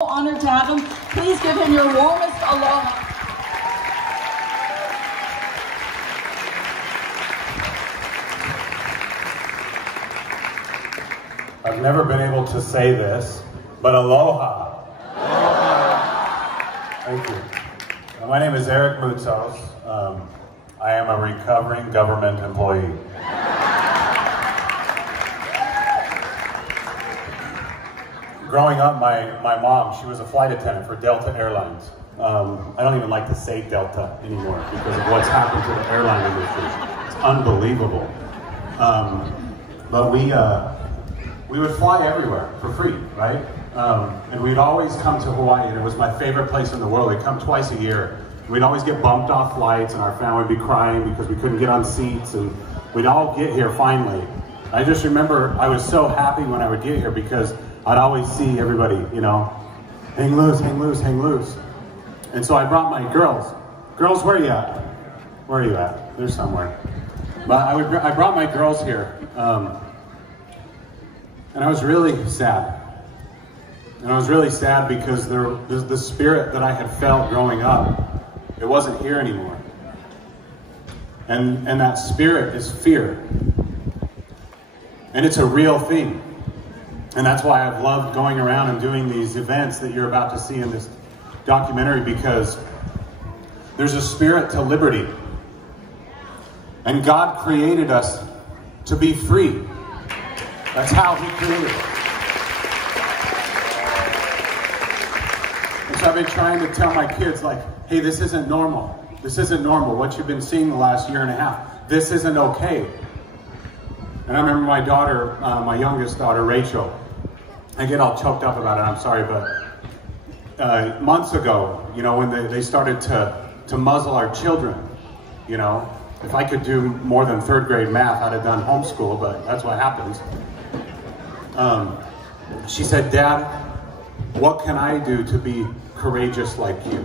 Honored to have him. Please give him your warmest aloha. I've never been able to say this, but aloha. Aloha. Thank you. My name is Eric Moutsos. I am a recovering government employee. Growing up, my mom, she was a flight attendant for Delta Airlines. I don't even like to say Delta anymore because of what's happened to the airline industry. It's unbelievable. But we would fly everywhere for free, right? And we'd always come to Hawaii, and it was my favorite place in the world. We'd come twice a year. We'd always get bumped off flights, and our family would be crying because we couldn't get on seats, and we'd all get here finally. I just remember I was so happy when I would get here because I'd always see everybody, you know, hang loose, hang loose, hang loose. And so I brought my girls. Girls, where are you at? Where are you at? They're somewhere. But I brought my girls here. And I was really sad. And I was really sad because the spirit that I had felt growing up, it wasn't here anymore. And that spirit is fear. And it's a real thing. And that's why I've loved going around and doing these events that you're about to see in this documentary, because there's a spirit to liberty. And God created us to be free. That's how He created us. And so I've been trying to tell my kids, like, hey, this isn't normal. This isn't normal. What you've been seeing the last year and a half. This isn't okay. And I remember my daughter, my youngest daughter, Rachel. I get all choked up about it, I'm sorry, but months ago, you know, when they started to muzzle our children, you know, if I could do more than third grade math, I'd have done homeschool, but that's what happens. She said, Dad, what can I do to be courageous like you?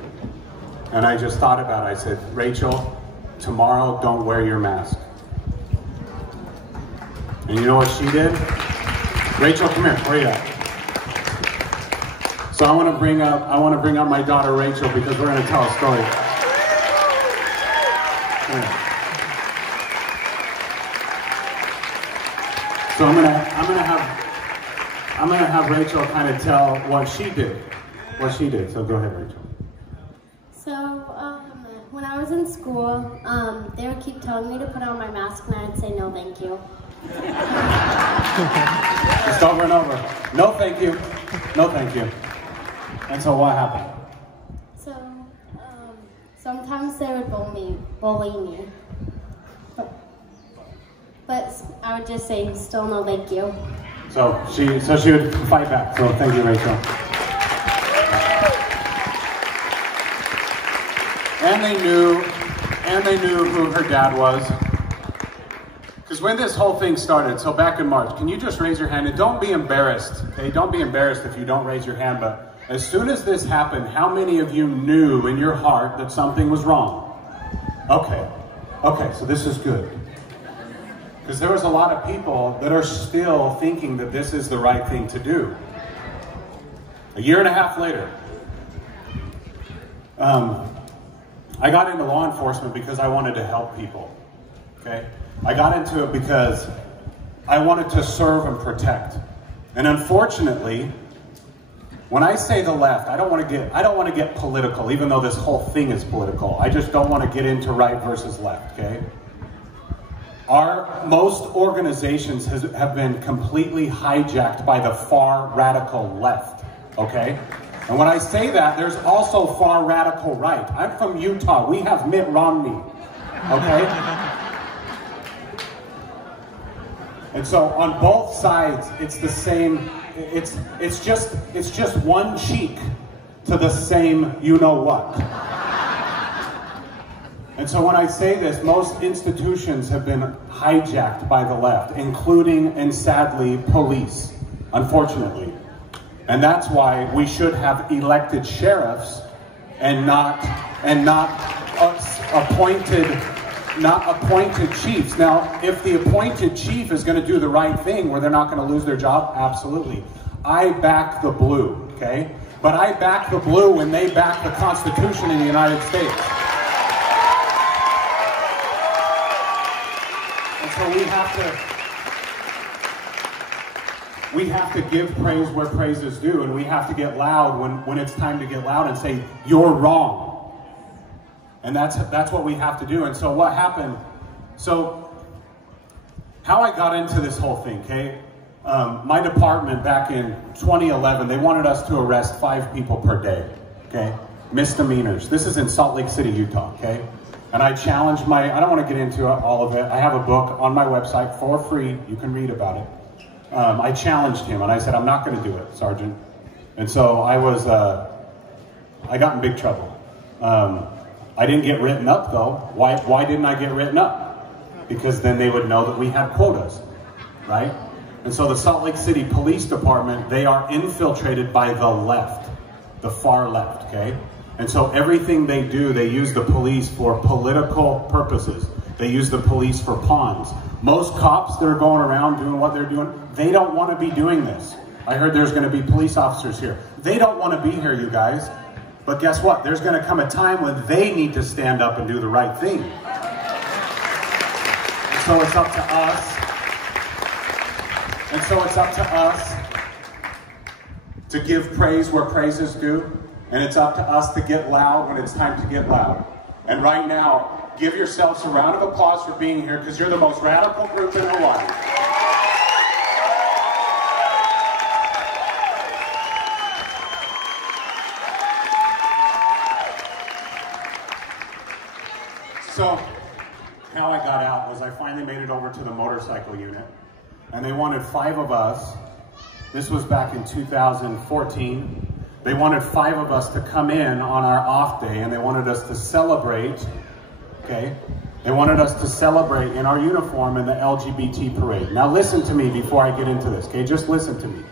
And I just thought about it. I said, Rachel, tomorrow don't wear your mask. And you know what she did? Rachel, come here. Where are you at? So I want to bring up my daughter Rachel because we're going to tell a story. Yeah. So I'm gonna have Rachel kind of tell what she did. So go ahead, Rachel. So when I was in school, they would keep telling me to put on my mask, and I'd say no, thank you. Just over and over. No, thank you. No, thank you. And so what happened? So sometimes they would bully me. But I would just say still no, thank you. So she would fight back. So thank you, Rachel. And they knew who her dad was. Because when this whole thing started, so back in March, can you just raise your hand? And don't be embarrassed, okay? Don't be embarrassed if you don't raise your hand, but as soon as this happened, how many of you knew in your heart that something was wrong? Okay, so this is good. Because there was a lot of people that are still thinking that this is the right thing to do. A year and a half later, I got into law enforcement because I wanted to help people, okay? I got into it because I wanted to serve and protect. And unfortunately, when I say the left, I don't want to get political, even though this whole thing is political. I just don't want to get into right versus left, okay? Most organizations have been completely hijacked by the far radical left, okay? And when I say that, there's also far radical right. I'm from Utah. We have Mitt Romney, okay? And so on both sides, it's the same. It's just one cheek to the same you know what. And so when I say this, most institutions have been hijacked by the left, including, and sadly, police, unfortunately. And that's why we should have elected sheriffs and not appointed chiefs. Now, if the appointed chief is going to do the right thing where they're not going to lose their job, absolutely. I back the blue, okay? But I back the blue when they back the Constitution in the United States. And so we have to give praise where praise is due, and we have to get loud when it's time to get loud and say, you're wrong. And that's what we have to do. And so what happened? So how I got into this whole thing, okay? My department back in 2011, they wanted us to arrest 5 people per day, okay? Misdemeanors. This is in Salt Lake City, Utah, okay? And I challenged I don't want to get into all of it. I have a book on my website for free. You can read about it. I challenged him and I said, I'm not going to do it, Sergeant. And so I got in big trouble. I didn't get written up though. Why didn't I get written up? Because then they would know that we had quotas, right? And so the Salt Lake City Police Department, they are infiltrated by the left, the far left, okay? And so everything they do, they use the police for political purposes. They use the police for pawns. Most cops that are going around doing what they're doing, they don't want to be doing this. I heard there's going to be police officers here. They don't want to be here, you guys. But guess what? There's going to come a time when they need to stand up and do the right thing. And so it's up to us. And so it's up to us to give praise where praise is due. And it's up to us to get loud when it's time to get loud. And right now, give yourselves a round of applause for being here, because you're the most radical group in Hawaii. So, how I got out was I finally made it over to the motorcycle unit. And they wanted 5 of us. This was back in 2014. They wanted 5 of us to come in on our off day, and they wanted us to celebrate, okay? They wanted us to celebrate in our uniform in the LGBT parade. Now listen to me before I get into this, okay? Just listen to me.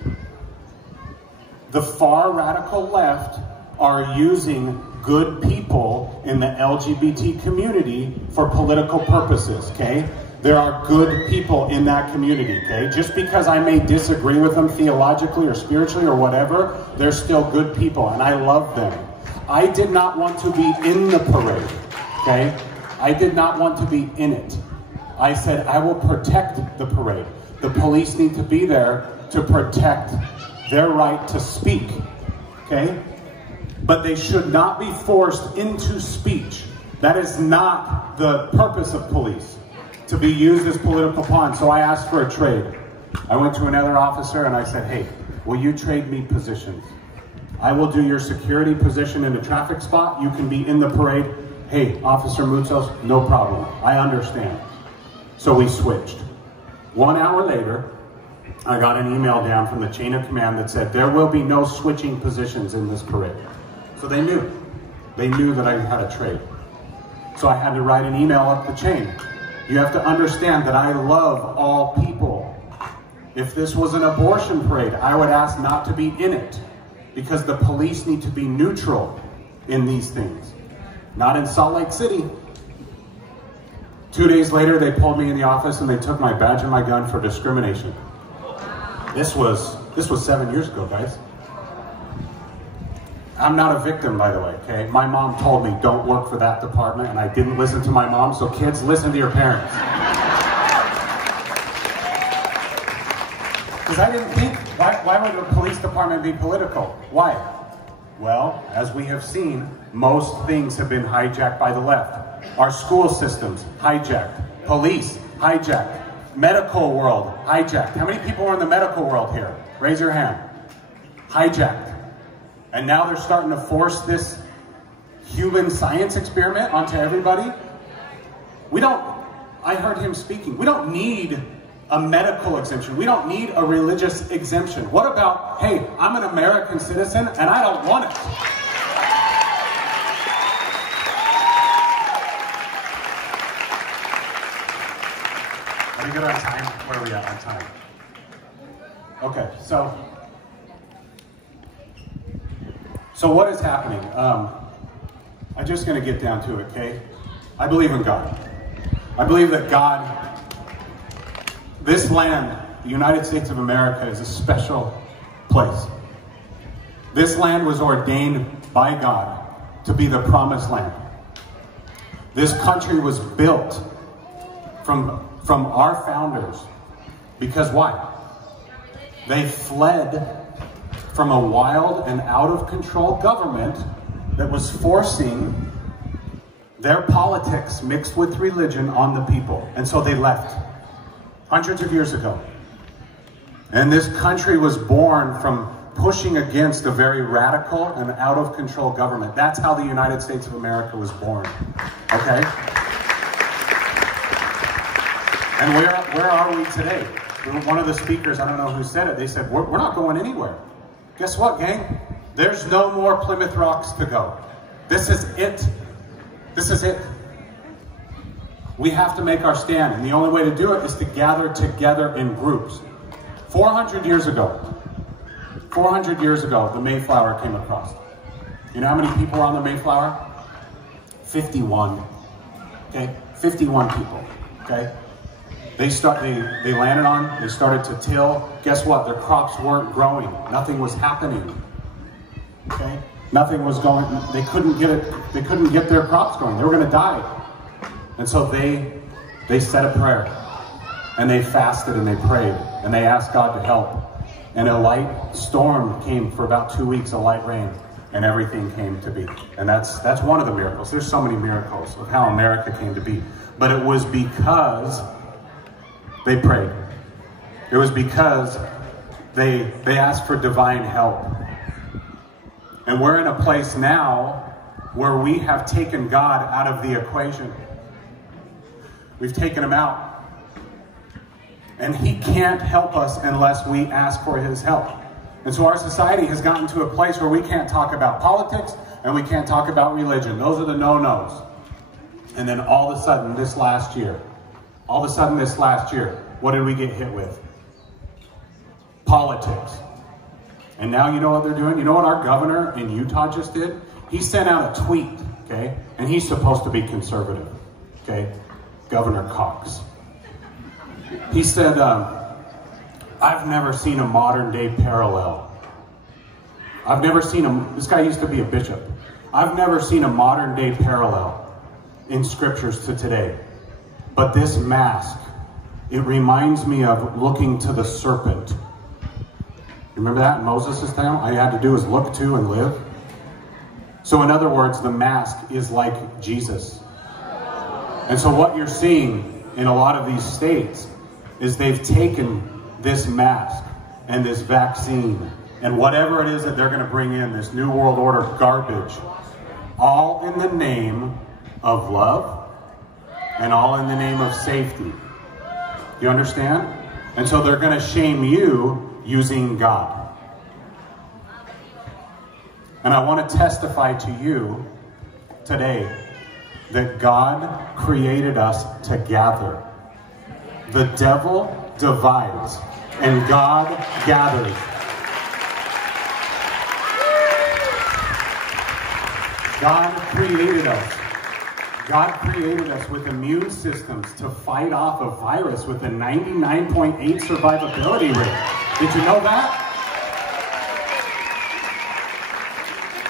The far radical left are using good people in the LGBT community for political purposes, okay? There are good people in that community, okay? Just because I may disagree with them theologically or spiritually or whatever, they're still good people, and I love them. I did not want to be in the parade, okay? I did not want to be in it. I said, I will protect the parade. The police need to be there to protect their right to speak, okay? But they should not be forced into speech. That is not the purpose of police, to be used as political pawns. So I asked for a trade. I went to another officer and I said, hey, will you trade me positions? I will do your security position in the traffic spot. You can be in the parade. Hey, Officer Moutsos, no problem. I understand. So we switched. 1 hour later, I got an email down from the chain of command that said, there will be no switching positions in this parade. So they knew. They knew that I had a trade. So I had to write an email up the chain. You have to understand that I love all people. If this was an abortion parade, I would ask not to be in it, because the police need to be neutral in these things. Not in Salt Lake City. 2 days later, they pulled me in the office and they took my badge and my gun for discrimination. This was 7 years ago, guys. I'm not a victim, by the way, okay? My mom told me, don't work for that department, and I didn't listen to my mom, so kids, listen to your parents. Because I didn't think, why would a police department be political? Why? Well, as we have seen, most things have been hijacked by the left. Our school systems, hijacked. Police, hijacked. Medical world, hijacked. How many people are in the medical world here? Raise your hand. Hijacked. And now they're starting to force this human science experiment onto everybody. I heard him speaking. We don't need a medical exemption. We don't need a religious exemption. What about, hey, I'm an American citizen and I don't want it. Are we good on time? Where are we at on time? Okay, so what is happening? I'm just going to get down to it, okay? I believe in God. I believe that God, this land, the United States of America, is a special place. This land was ordained by God to be the promised land. This country was built from our founders. Because why? They fled from a wild and out of control government that was forcing their politics mixed with religion on the people. And so they left hundreds of years ago. And this country was born from pushing against a very radical and out of control government. That's how the United States of America was born. Okay? And where are we today? One of the speakers, I don't know who said it, they said, we're not going anywhere. Guess what, gang? There's no more Plymouth Rocks to go. This is it. This is it. We have to make our stand, and the only way to do it is to gather together in groups. 400 years ago, the Mayflower came across. You know how many people were on the Mayflower? 51. Okay? 51 people. Okay? They landed on, they started to till. Guess what? Their crops weren't growing. Nothing was happening. Okay? Nothing was going, they couldn't get their crops going. They were going to die. And so they said a prayer. And they fasted and they prayed. And they asked God to help. And a light storm came for about 2 weeks, a light rain. And everything came to be. And that's one of the miracles. There's so many miracles of how America came to be. But it was because they prayed. It was because they asked for divine help. And we're in a place now where we have taken God out of the equation. We've taken him out. And he can't help us unless we ask for his help. And so our society has gotten to a place where we can't talk about politics and we can't talk about religion. Those are the no-nos. And then all of a sudden this last year, what did we get hit with? Politics. And now you know what they're doing? You know what our governor in Utah just did? He sent out a tweet, okay? And he's supposed to be conservative, okay? Governor Cox. He said, I've never seen a modern day parallel. This guy used to be a bishop. I've never seen a modern day parallel in scriptures to today. But this mask, it reminds me of looking to the serpent. Remember that in Moses' time? All you had to do is look to and live. So in other words, the mask is like Jesus. And so what you're seeing in a lot of these states is they've taken this mask and this vaccine and whatever it is that they're going to bring in, this New World Order garbage, all in the name of love and all in the name of safety. You understand? And so they're going to shame you using God. And I want to testify to you today that God created us to gather. The devil divides and God gathers. God created us. God created us with immune systems to fight off a virus with a 99.8 survivability rate. Did you know that?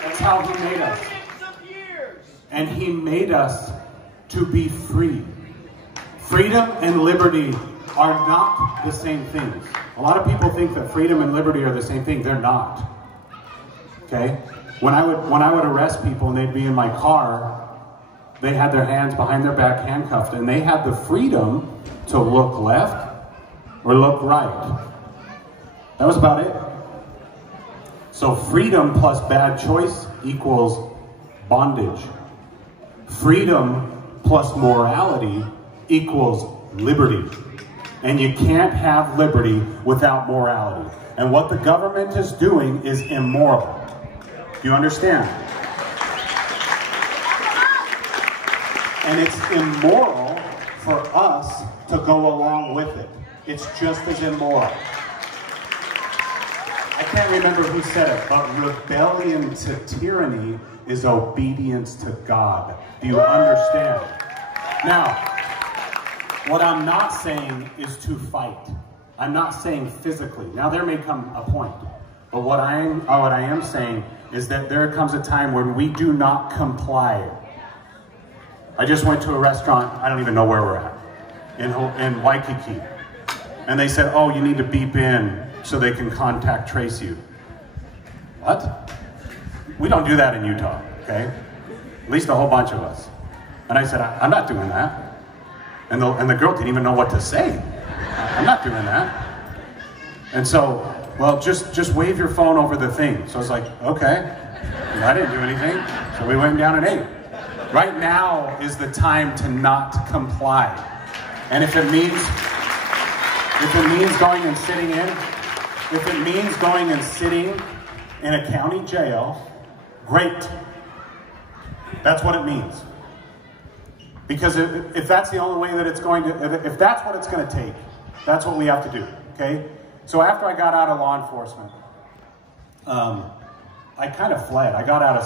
That's how he made us. And he made us to be free. Freedom and liberty are not the same things. A lot of people think that freedom and liberty are the same thing. They're not. Okay? When I would arrest people and they'd be in my car, they had their hands behind their back handcuffed and they had the freedom to look left or look right. That was about it. So freedom plus bad choice equals bondage. Freedom plus morality equals liberty. And you can't have liberty without morality. And what the government is doing is immoral. Do you understand? And it's immoral for us to go along with it. It's just as immoral. I can't remember who said it, but rebellion to tyranny is obedience to God. Do you understand? Now, what I'm not saying is to fight. I'm not saying physically. Now, there may come a point. But what I am saying is that there comes a time when we do not comply. I just went to a restaurant, I don't even know where we're at, in Waikiki. And they said, oh, you need to beep in so they can contact trace you. What? We don't do that in Utah, okay? At least a whole bunch of us. And I said, I'm not doing that. And the girl didn't even know what to say. I'm not doing that. And so, well, just wave your phone over the thing. So I was like, okay. And I didn't do anything. So we went down and ate. Right now is the time to not comply. And if it means going and sitting in a county jail, great. That's what it means. Because if that's the only way that it's going to, if that's what it's going to take, that's what we have to do, okay? So after I got out of law enforcement, I kind of fled. I got out of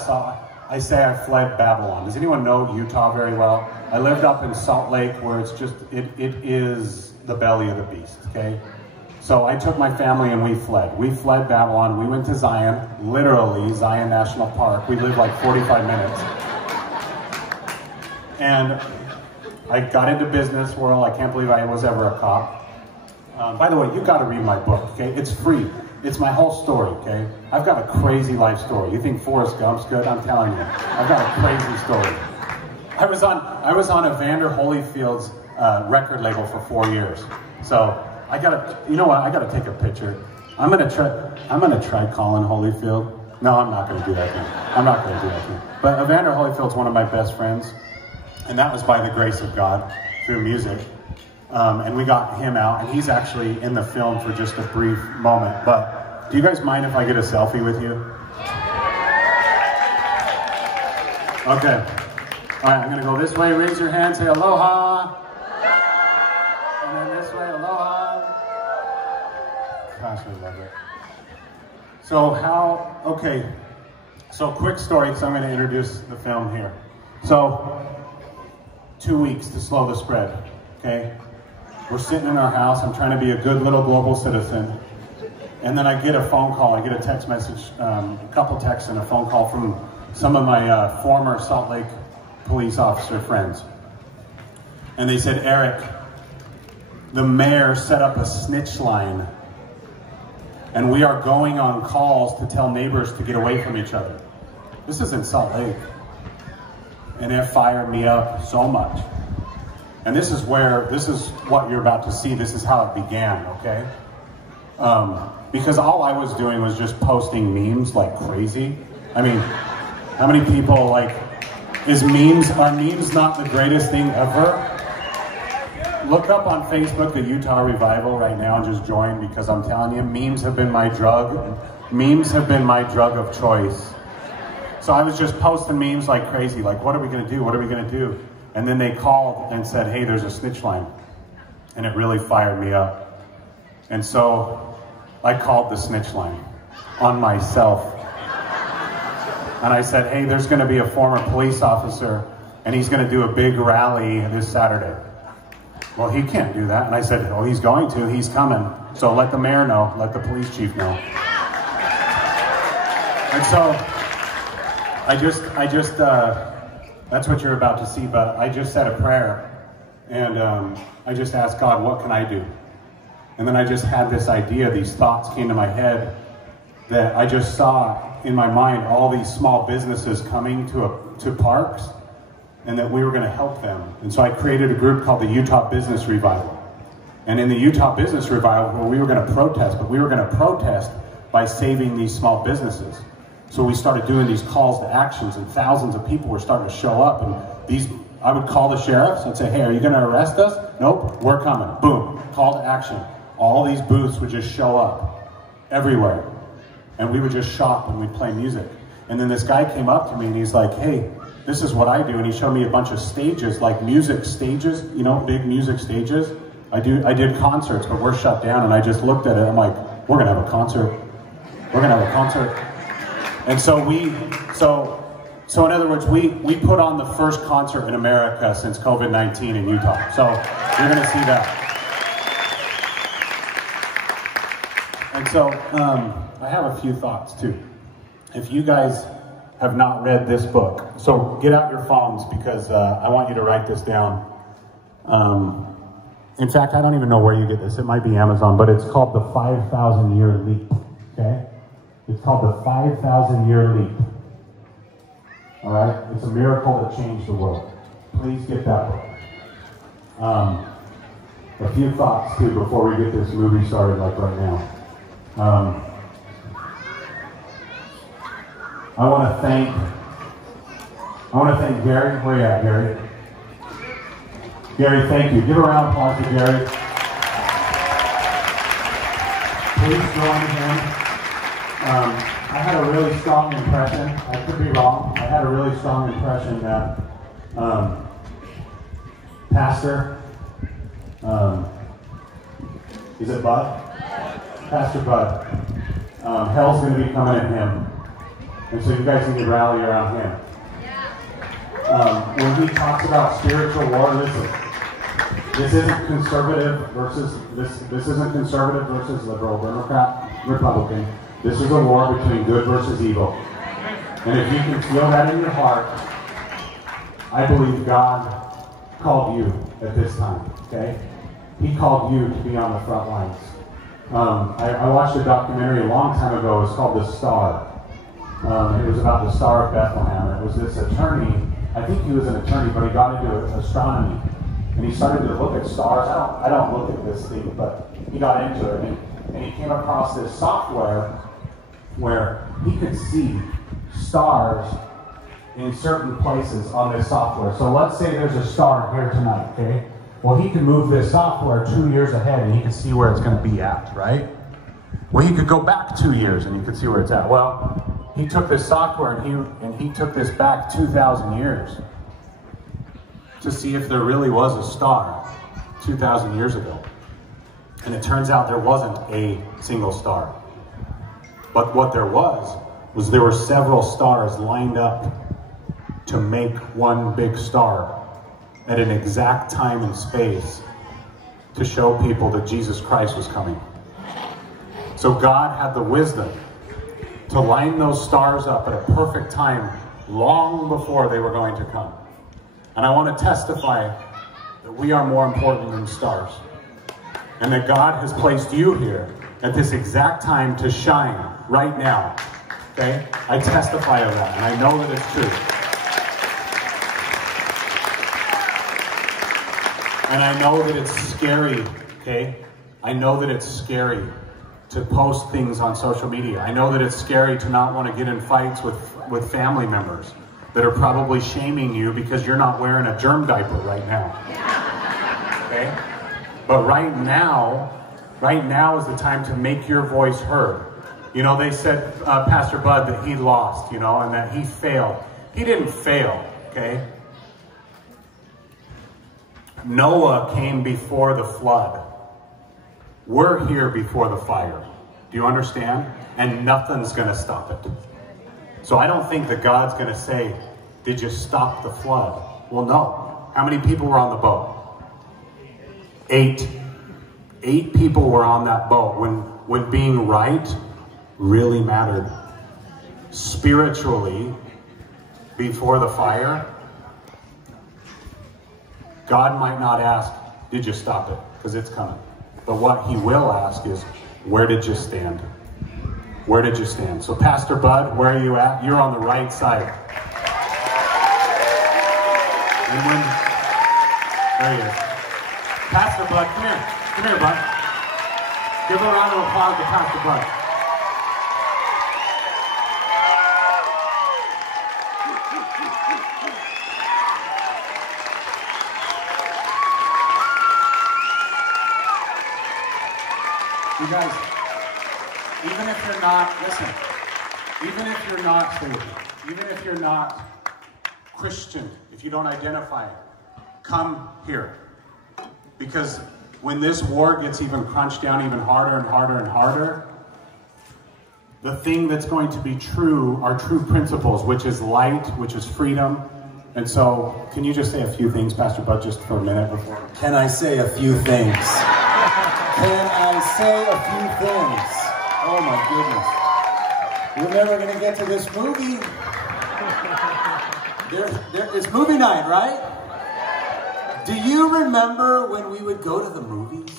I fled Babylon. Does anyone know Utah very well? I lived up in Salt Lake where it's just, it is the belly of the beast, okay? So I took my family and we fled. We fled Babylon. We went to Zion, literally Zion National Park. We lived like 45 minutes. And I got into business world. I can't believe I was ever a cop. By the way, you got to read my book, okay? It's free. It's my whole story, okay? I've got a crazy life story. You think Forrest Gump's good? I'm telling you, I've got a crazy story. I was on Evander Holyfield's record label for 4 years. So I gotta, you know what? I gotta take a picture. I'm gonna try calling Holyfield. No, I'm not gonna do that thing. I'm not gonna do that thing. But Evander Holyfield's one of my best friends, and that was by the grace of God through music. And we got him out, and he's actually in the film for just a brief moment. But do you guys mind if I get a selfie with you? Okay. All right, I'm going to go this way. Raise your hand. Say aloha. And then this way, aloha. Gosh, I love it. So okay. So quick story, because I'm going to introduce the film here. So 2 weeks to slow the spread, okay? We're sitting in our house. I'm trying to be a good little global citizen. And then I get a phone call. I get a text message, a couple texts and a phone call from some of my former Salt Lake police officer friends. And they said, Eric, the mayor set up a snitch line. And we are going on calls to tell neighbors to get away from each other. This is in Salt Lake. And it fired me up so much. And this is what you're about to see. This is how it began, okay? Because all I was doing was just posting memes like crazy. I mean, how many people are memes not the greatest thing ever? Look up on Facebook the Utah Revival right now and just join, because I'm telling you, memes have been my drug. Memes have been my drug of choice. So I was just posting memes like crazy, like, what are we gonna do? What are we gonna do? And then they called and said, hey, there's a snitch line. And it really fired me up. And so I called the snitch line on myself. And I said, hey, there's gonna be a former police officer and he's gonna do a big rally this Saturday. Well, he can't do that. And I said, oh, he's going to, he's coming. So let the mayor know, let the police chief know. And so that's what you're about to see, but I just said a prayer, and I just asked God, what can I do? And then I just had this idea, these thoughts came to my head, that I just saw in my mind all these small businesses coming to parks, and that we were going to help them. And so I created a group called the Utah Business Revival. And in the Utah Business Revival, we were going to protest, but we were going to protest by saving these small businesses. So we started doing these calls to actions, and thousands of people were starting to show up. And I would call the sheriffs and say, hey, are you going to arrest us? Nope, we're coming. Boom, call to action. All these booths would just show up everywhere. And we would just shop and we'd play music. And then this guy came up to me and he's like, hey, this is what I do. And he showed me a bunch of stages, like music stages, you know, big music stages. I did concerts, but we're shut down. And I just looked at it. I'm like, we're going to have a concert. We're going to have a concert. And so in other words, we put on the first concert in America since COVID-19 in Utah. So you're going to see that. And so I have a few thoughts too. If you guys have not read this book, so get out your phones because I want you to write this down. In fact, I don't even know where you get this. It might be Amazon, but it's called The 5,000-Year Leap, okay? It's called The 5,000-Year Leap. All right? It's a miracle that changed the world. Please get that book. A few thoughts, too, before we get this movie started, like right now. I want to thank Gary. Where you at, Gary? Gary, thank you. Give a round of applause to Gary. Please join him. I had a really strong impression. I could be wrong. I had a really strong impression that Pastor, is it Bud? Pastor Bud. Hell's going to be coming at him. And so you guys need to rally around him. When he talks about spiritual war, listen. This isn't conservative versus this isn't conservative versus liberal, Democrat, Republican. This is a war between good versus evil. And if you can feel that in your heart, I believe God called you at this time, okay? He called you to be on the front lines. I watched a documentary a long time ago. It was called The Star. It was about the Star of Bethlehem. It was this attorney. I think he was an attorney, but he got into astronomy. And he started to look at stars. I don't look at this thing, but he got into it. And he came across this software where he could see stars in certain places on this software. So let's say there's a star here tonight, okay? Well, he could move this software 2 years ahead and he could see where it's going to be at, right? Well, he could go back 2 years and he could see where it's at. Well, he took this software and he took this back 2,000 years to see if there really was a star 2,000 years ago. And it turns out there wasn't a single star. But what there was there were several stars lined up to make one big star at an exact time and space to show people that Jesus Christ was coming. So God had the wisdom to line those stars up at a perfect time long before they were going to come. And I want to testify that we are more important than stars. And that God has placed you here at this exact time to shine right now. Okay? I testify of that, and I know that it's true. And I know that it's scary, okay? I know that it's scary to post things on social media. I know that it's scary to not want to get in fights with family members that are probably shaming you because you're not wearing a germ diaper right now. Okay? But right now is the time to make your voice heard. You know, they said, Pastor Bud, that he lost, you know, and that he failed. He didn't fail, okay? Noah came before the flood. We're here before the fire. Do you understand? And nothing's going to stop it. So I don't think that God's going to say, did you stop the flood? Well, no. How many people were on the boat? 8. 8 people were on that boat when being right really mattered. Spiritually, before the fire, God might not ask, did you stop it? Because it's coming. But what he will ask is, where did you stand? Where did you stand? So Pastor Bud, where are you at? You're on the right side. And there he is. Pastor Bud, come here. Come here, Bud. Give a round of applause to Pastor Bud. You guys, even if you're not, listen, even if you're not saved, even if you're not Christian, if you don't identify it, come here. Because when this war gets even crunched down even harder and harder and harder, the thing that's going to be true are true principles, which is light, which is freedom. And so, can you just say a few things, Pastor Bud, just for a minute before? Can I say a few things? Can I say a few things? Oh my goodness. We're never going to get to this movie. It's movie night, right? Do you remember when we would go to the movies?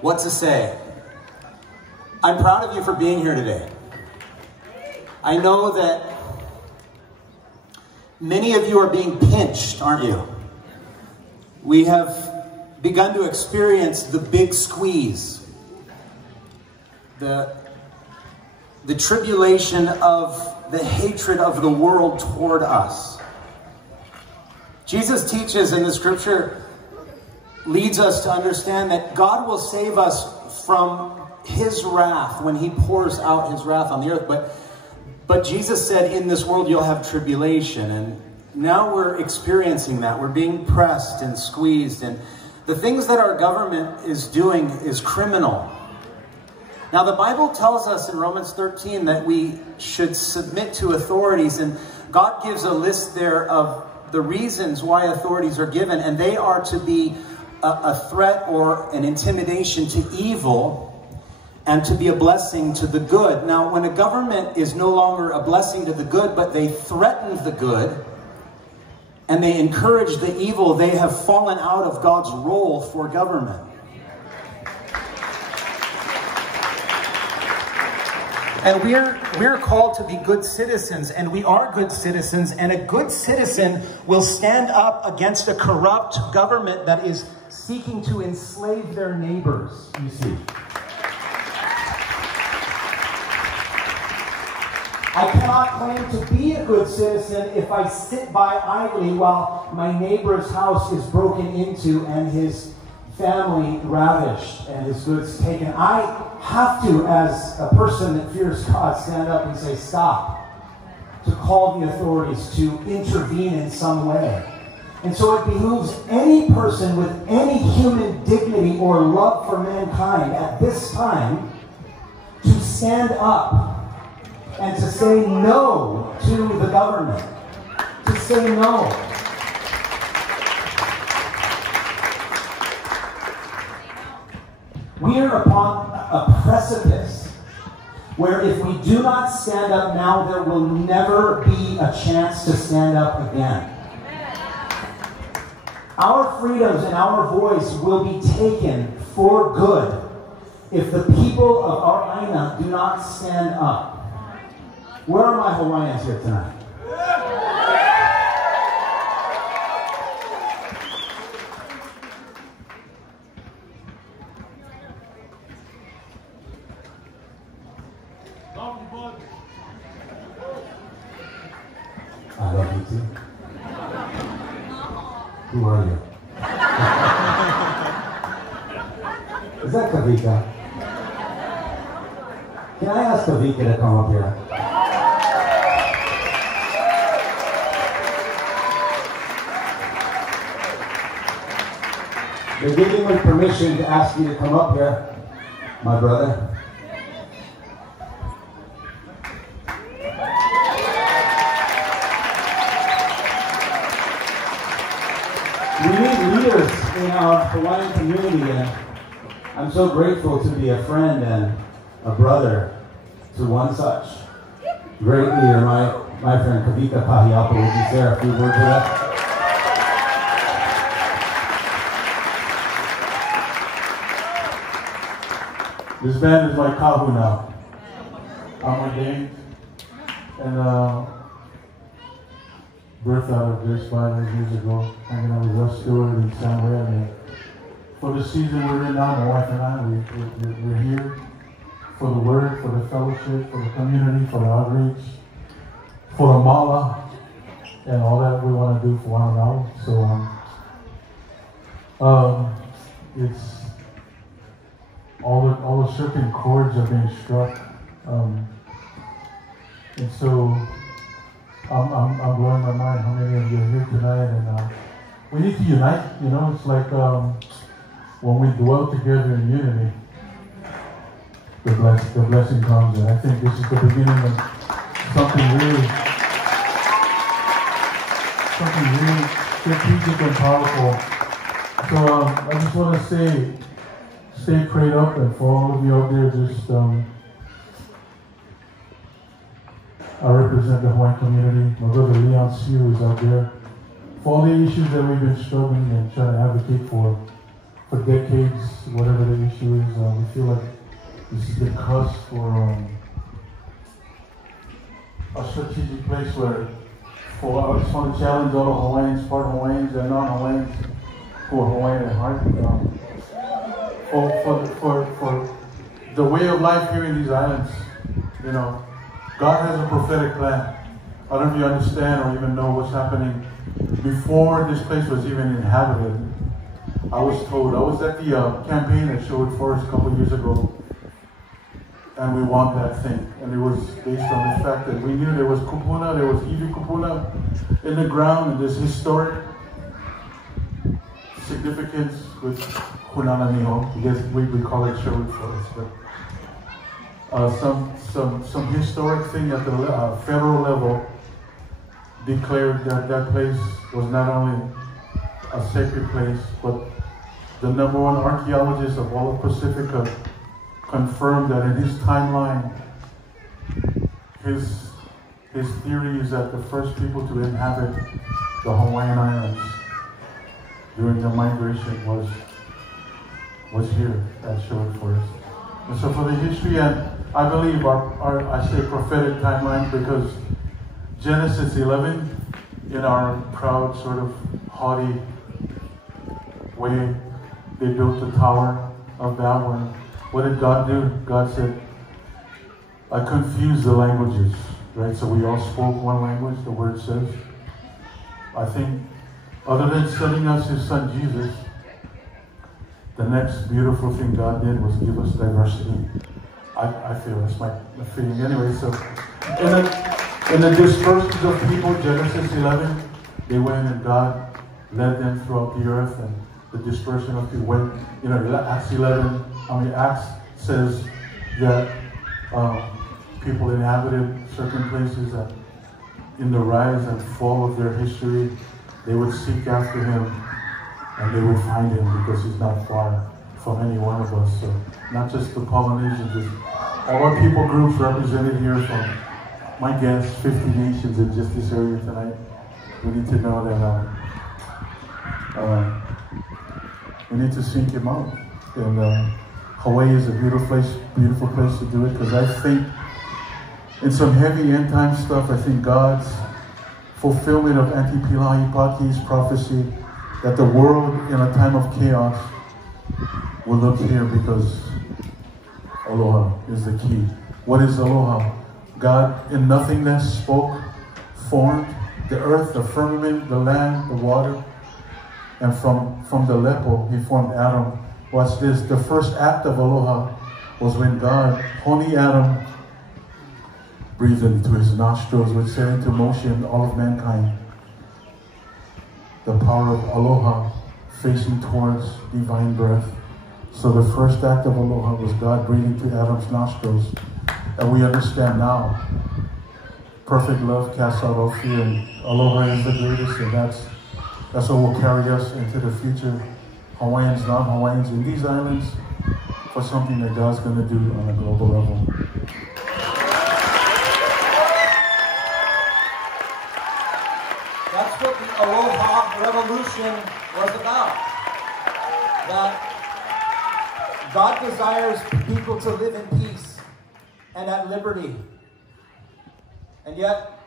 What to say? I'm proud of you for being here today. I know that many of you are being pinched, aren't you? We have begun to experience the big squeeze, the tribulation of the hatred of the world toward us. Jesus teaches in the scripture, leads us to understand that God will save us from his wrath when he pours out his wrath on the earth. But Jesus said, in this world you'll have tribulation. And now we're experiencing that. We're being pressed and squeezed. And the things that our government is doing is criminal. Now the Bible tells us in Romans 13 that we should submit to authorities. And God gives a list there of the reasons why authorities are given. And they are to be a threat or an intimidation to evil, and to be a blessing to the good. Now, when a government is no longer a blessing to the good, but they threaten the good, and they encourage the evil, they have fallen out of God's role for government. And we're called to be good citizens, and we are good citizens, and a good citizen will stand up against a corrupt government that is seeking to enslave their neighbors, you see. I cannot claim to be a good citizen if I sit by idly while my neighbor's house is broken into and his family ravished and his goods taken. I have to, as a person that fears God, stand up and say, stop, to call the authorities to intervene in some way. And so it behooves any person with any human dignity or love for mankind at this time to stand up and to say no to the government. To say no. We are upon a precipice where if we do not stand up now, there will never be a chance to stand up again. Our freedoms and our voice will be taken for good if the people of our Aina do not stand up. Where are my Hawaiians here tonight? I love you too. Who are you? Is that Kavika? Can I ask Kavika to come up here? They're giving me permission to ask you to come up here, my brother. We need leaders in our Hawaiian community, and I'm so grateful to be a friend and a brother to one such great leader. My friend Kavika Pahiapa will be there a few words with us. This band is like kahu now. I'm ordained and birthed out of this 5 years ago, hanging out with Russ Stewart and Sam Red. And for the season we're in now, my wife and I, we're here for the word, for the fellowship, for the community, for the outreach, for the mala, and all that we want to do for one another. So it's all the certain chords are being struck, and so I'm blowing my mind how many of you are here tonight, and we need to unite. You know, it's like when we dwell together in unity, the blessing comes, and I think this is the beginning of something really strategic and powerful. So I just want to say, stay prayed up, and for all of you out there, just I represent the Hawaiian community. My brother Leon Siu is out there. For all the issues that we've been struggling and trying to advocate for decades, whatever the issue is, we feel like this is the cusp for a strategic place where, I just want to challenge all the Hawaiians, part Hawaiians and non-Hawaiians, who are Hawaiian at heart, for the way of life here in these islands. You know, God has a prophetic plan. I don't know if you understand or even know what's happening. Before this place was even inhabited, I was told, I was at the campaign at Sherwood Forest a couple of years ago, and we won that thing. And it was based on the fact that we knew there was kupuna, there was iwi kupuna in the ground, and this historic significance with Hunana Niho. Because we call it Sherwood Forest, but some historic thing at the federal level declared that that place was not only a sacred place, but the #1 archaeologist of all of Pacifica confirmed that in his timeline, his theory is that the first people to inhabit the Hawaiian Islands during the migration was here at Sherwood Forest. And so for the history, and I believe I say prophetic timeline because Genesis 11, in our proud sort of haughty way, they built the Tower of Babel. What did God do? God said, I confused the languages, right? So we all spoke one language, the word says. I think, other than sending us his son Jesus, the next beautiful thing God did was give us diversity. I feel that's my feeling anyway. So in the dispersions of people, Genesis 11, they went and God led them throughout the earth, and the dispersion of people went, Acts says that people inhabited certain places, and in the rise and fall of their history, they would seek after him and they would find him because he's not far from any one of us. So not just the Polynesians, just all our people groups represented here from, my guess, 50 nations in just this area tonight. We need to know that we need to seek him out. And Hawaii is a beautiful place to do it, because I think in some heavy end time stuff, I think God's fulfillment of Antipilahi Paki's prophecy that the world in a time of chaos will look here, because Aloha is the key. What is Aloha? God in nothingness spoke, formed the earth, the firmament, the land, the water, and from the lepo, he formed Adam. Watch this. The first act of Aloha was when God, Honi Adam, breathed into his nostrils, which set into motion all of mankind. The power of Aloha facing towards divine breath. So the first act of Aloha was God breathing to Adam's nostrils. And we understand now, perfect love casts out all fear, and Aloha is the greatest, and that's what will carry us into the future. Hawaiians, non-Hawaiians in these islands, for something that God's going to do on a global level. That's what the Aloha Revolution was about. That God desires people to live in peace and at liberty. And yet,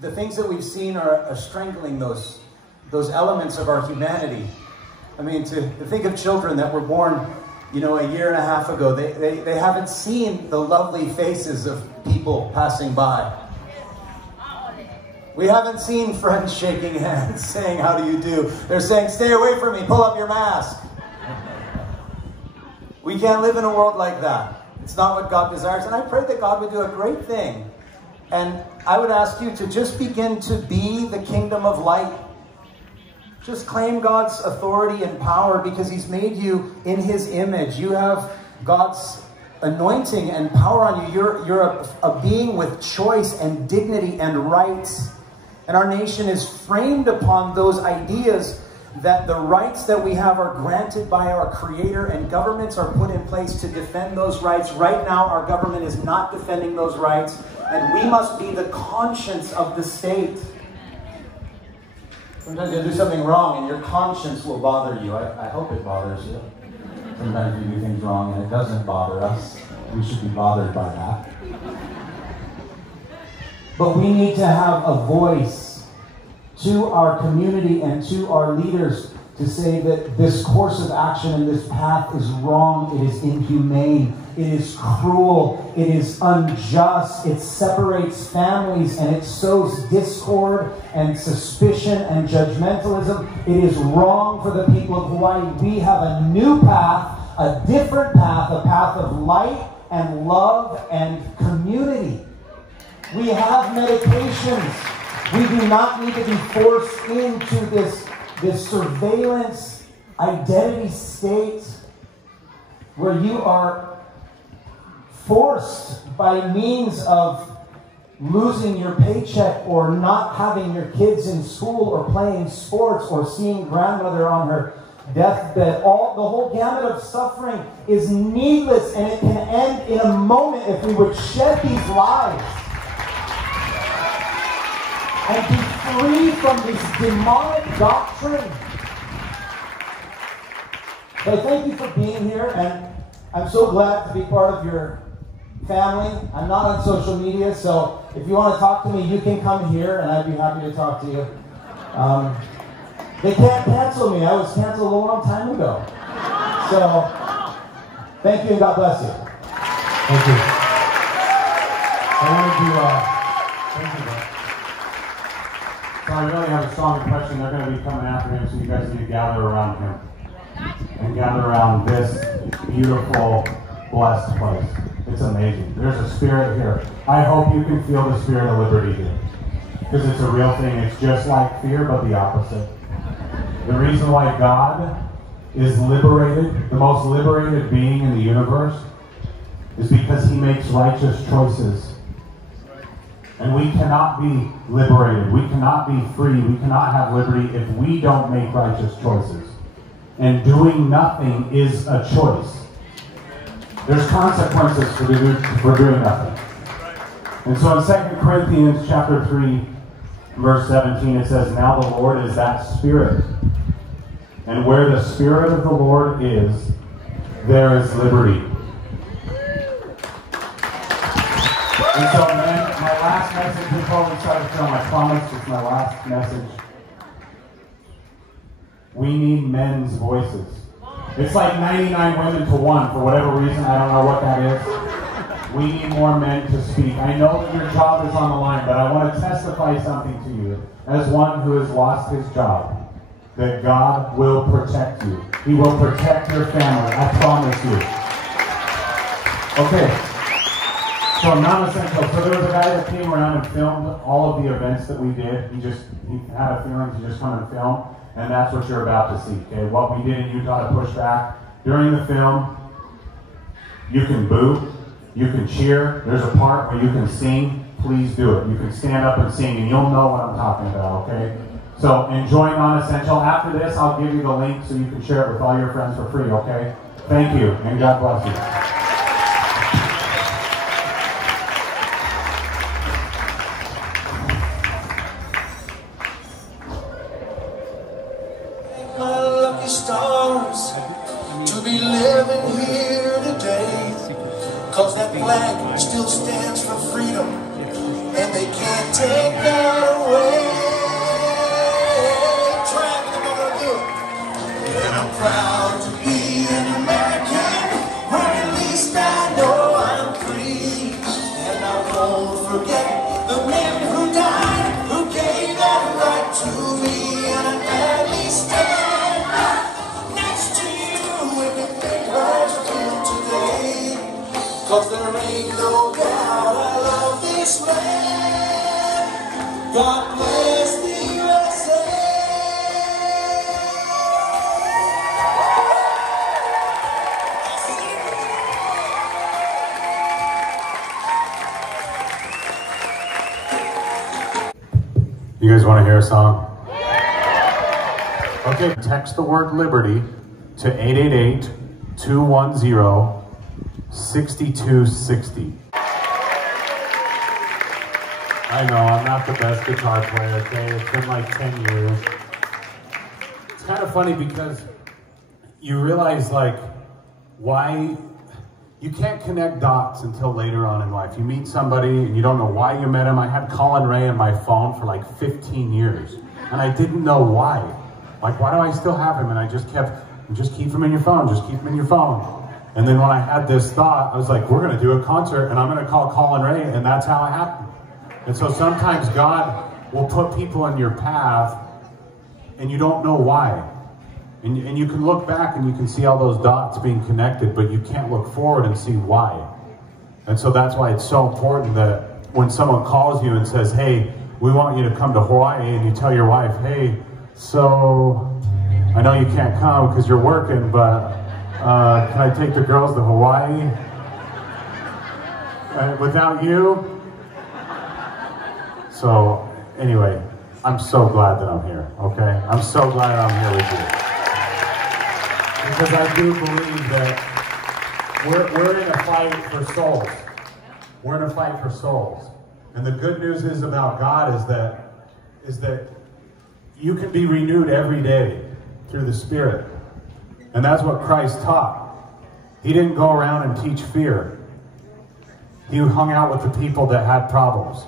the things that we've seen are strangling those elements of our humanity. I mean, to think of children that were born, a year and a half ago, they haven't seen the lovely faces of people passing by. We haven't seen friends shaking hands, saying, how do you do? They're saying, stay away from me, pull up your mask. We can't live in a world like that. It's not what God desires. And I pray that God would do a great thing. And I would ask you to just begin to be the kingdom of light. Just claim God's authority and power, because he's made you in his image. You have God's anointing and power on you. You're a being with choice and dignity and rights. And our nation is framed upon those ideas that the rights that we have are granted by our Creator, and governments are put in place to defend those rights. Right now, our government is not defending those rights, and we must be the conscience of the state. Sometimes you'll do something wrong and your conscience will bother you. I hope it bothers you. Sometimes we do things wrong and it doesn't bother us. We should be bothered by that. But we need to have a voice to our community and to our leaders to say that this course of action and this path is wrong, it is inhumane, it is cruel, it is unjust, it separates families and it sows discord and suspicion and judgmentalism. It is wrong for the people of Hawaii. We have a new path, a different path, a path of light and love and community. We have medications. We do not need to be forced into this surveillance identity state where you are forced by means of losing your paycheck or not having your kids in school or playing sports or seeing grandmother on her deathbed. The whole gamut of suffering is needless, and it can end in a moment if we would shed these lives and be free from this demonic doctrine. So I thank you for being here, and I'm so glad to be part of your family. I'm not on social media, so if you want to talk to me, you can come here, and I'd be happy to talk to you. They can't cancel me. I was canceled a long time ago. So, thank you, and God bless you. Thank you. I wanted to, thank you, bro. So I really have a strong impression they're going to be coming after him, so you guys need to gather around him. And gather around this beautiful, blessed place. It's amazing. There's a spirit here. I hope you can feel the spirit of liberty here. Because it's a real thing. It's just like fear, but the opposite. The reason why God is liberated, the most liberated being in the universe, is because he makes righteous choices. And we cannot be liberated. We cannot be free. We cannot have liberty if we don't make righteous choices. And doing nothing is a choice. There's consequences for doing nothing. And so in 2 Corinthians chapter 3, verse 17, it says, "Now the Lord is that Spirit. And where the Spirit of the Lord is, there is liberty." And so, man, my last message before we start to film, I promise it's my last message. We need men's voices. It's like 99 women to 1 for whatever reason. I don't know what that is. We need more men to speak. I know that your job is on the line, but I want to testify something to you as one who has lost his job. That God will protect you. He will protect your family. I promise you. Okay. So non-essential. So there was a guy that came around and filmed all of the events that we did. He had a feeling to just come and film. And that's what you're about to see, okay? What we did in Utah to push back. During the film, you can boo, you can cheer. There's a part where you can sing. Please do it. You can stand up and sing, and you'll know what I'm talking about, okay? So enjoy Non-Essential. After this, I'll give you the link so you can share it with all your friends for free, okay? Thank you, and God bless you. Stars to be living here today, 'cause that flag still stands for freedom, and they can't take that away. Trying to do it, and I'm proud to be an American, where at least I know I'm free, and I won't forget the men who died, who gave that right to me, and I gladly stand next to you if it hurts today, 'cause there ain't no doubt I love this land. God bless the USA. You guys want to hear a song? Okay, text the word liberty to 888-210-6260. I know, I'm not the best guitar player, okay? It's been like 10 years. It's kind of funny because you realize, like, why you can't connect dots until later on in life. You meet somebody and you don't know why you met him. I had Colin Ray on my phone for like 15 years, and I didn't know why. Like, why do I still have him? And I just keep him in your phone, just keep him in your phone. And then when I had this thought, I was like, we're gonna do a concert and I'm gonna call Colin Ray, and that's how it happened. And so sometimes God will put people in your path and you don't know why. And you can look back and you can see all those dots being connected, but you can't look forward and see why. And so that's why it's so important that when someone calls you and says, hey, we want you to come to Hawaii, and you tell your wife, hey, so I know you can't come because you're working, but can I take the girls to Hawaii without you? So anyway, I'm so glad that I'm here, okay? I'm so glad I'm here with you. Because I do believe that we're in a fight for souls. We're in a fight for souls. And the good news is about God is that you can be renewed every day through the Spirit. And that's what Christ taught. He didn't go around and teach fear. He hung out with the people that had problems.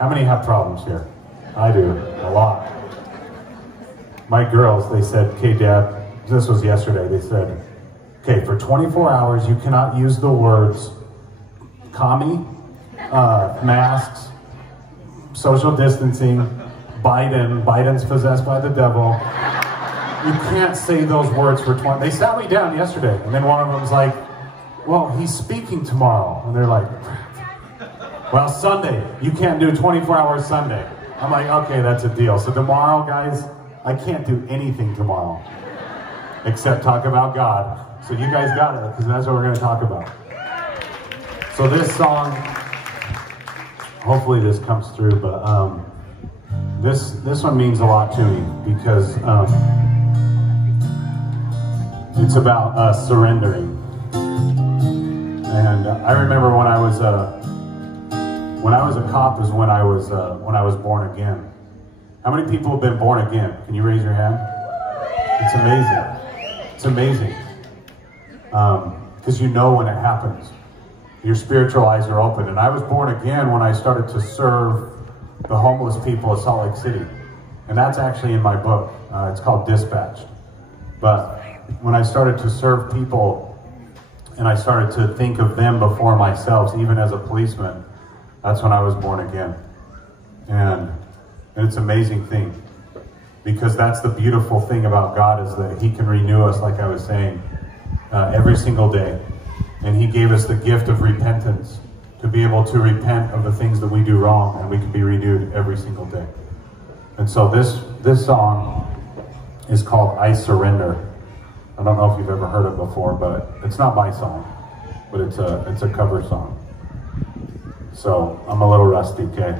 How many have problems here? I do, a lot. My girls, they said, okay, Dad, this was yesterday, they said, okay, for 24 hours, you cannot use the words commie, masks, social distancing, Biden's possessed by the devil. You can't say those words for 20. They sat me down yesterday, and then one of them was like, well, he's speaking tomorrow. And they're like, well, Sunday, you can't do 24 hours Sunday. I'm like, okay, that's a deal. So tomorrow, guys, I can't do anything tomorrow except talk about God. So you guys got it, because that's what we're going to talk about. So this song, hopefully this comes through, but this one means a lot to me because it's about surrendering. And I remember when I was a cop is when I was born again. How many people have been born again? Can you raise your hand? It's amazing. It's amazing. Because you know when it happens. Your spiritual eyes are open. And I was born again when I started to serve the homeless people of Salt Lake City. And that's actually in my book. It's called Dispatched. But when I started to serve people and I started to think of them before myself, even as a policeman, that's when I was born again. And it's an amazing thing. Because that's the beautiful thing about God, is that He can renew us, like I was saying, every single day. And He gave us the gift of repentance, to be able to repent of the things that we do wrong, and we can be renewed every single day. And so this song is called I Surrender. I don't know if you've ever heard it before, but it's not my song, but it's a cover song. So I'm a little rusty, okay?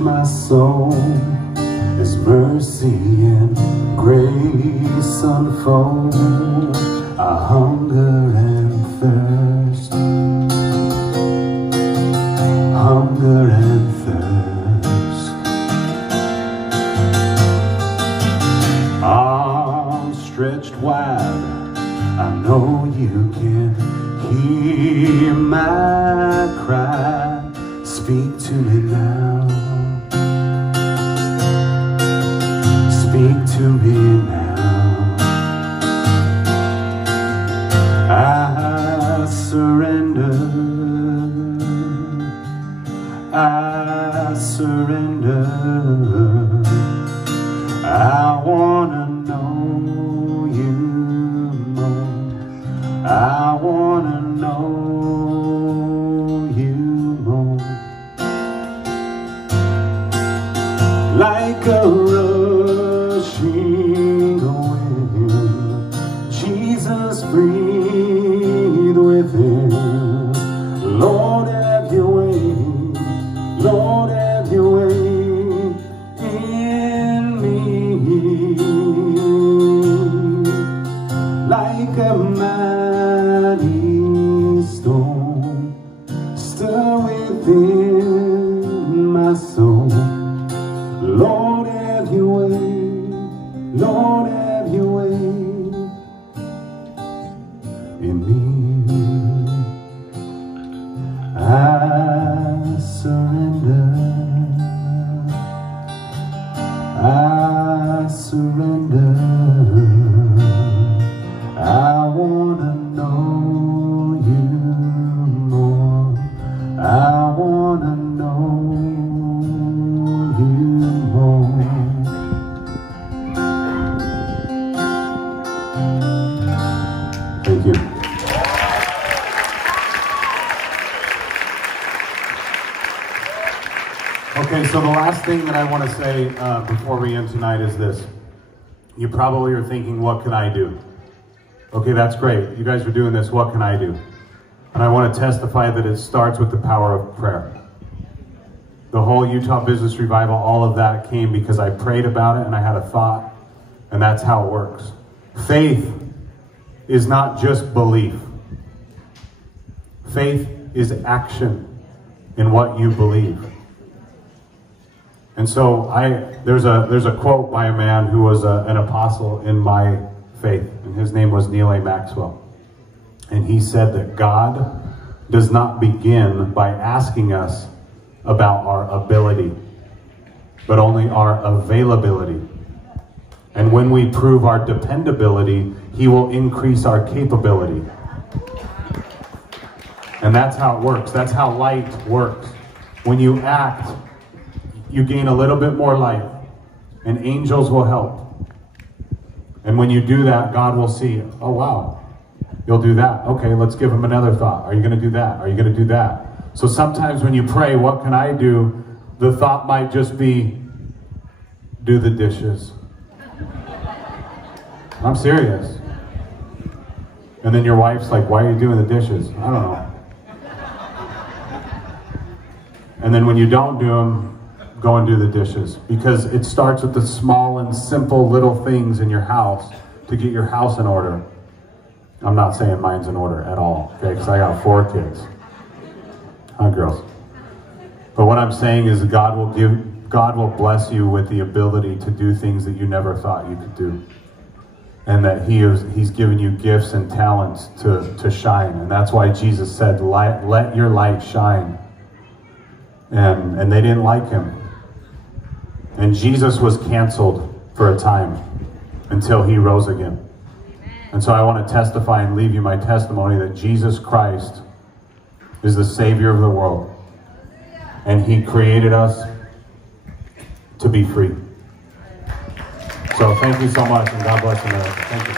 my soul as mercy and grace unfold. I hunger and thirst, hunger and thirst. Arms stretched wide, I know you can hear my cry. Speak to me now, speak to me now. I surrender, I surrender. I wanna know you more. I wanna know you more. Like a rushing wind, Jesus, breathe within. Lord, have your way, Lord, have your way in me. Like a mighty storm, stir within my soul. Lord, have your way, Lord, have your way in me. I surrender, I surrender. I wanna know you more. I wanna know you more. Thank you. Okay, so the last thing that I want to say before we end tonight is this. You probably are thinking, what can I do? Okay, that's great. You guys are doing this. What can I do? And I want to testify that it starts with the power of prayer. The whole Utah Business Revival, all of that came because I prayed about it and I had a thought, and that's how it works. Faith is not just belief. Faith is action in what you believe. And so there's a quote by a man who was an apostle in my faith, and his name was Neil A. Maxwell. And he said that God does not begin by asking us about our ability, but only our availability. And when we prove our dependability, he will increase our capability. And that's how it works. That's how light works. When you act, you gain a little bit more light, and angels will help. And when you do that, God will see, oh wow, you'll do that. Okay, let's give him another thought. Are you going to do that? Are you going to do that? So sometimes when you pray, what can I do? The thought might just be, do the dishes. I'm serious. And then your wife's like, why are you doing the dishes? I don't know. And then when you don't do them, go and do the dishes. Because it starts with the small and simple little things in your house to get your house in order. I'm not saying mine's in order at all, okay? Because I got 4 kids. Huh, girls? But what I'm saying is God will bless you with the ability to do things that you never thought you could do. And that he's given you gifts and talents to shine. And that's why Jesus said, let your light shine. And they didn't like him. And Jesus was canceled for a time until he rose again. And so I want to testify and leave you my testimony that Jesus Christ is the Savior of the world. And he created us to be free. So thank you so much, and God bless America. Thank you.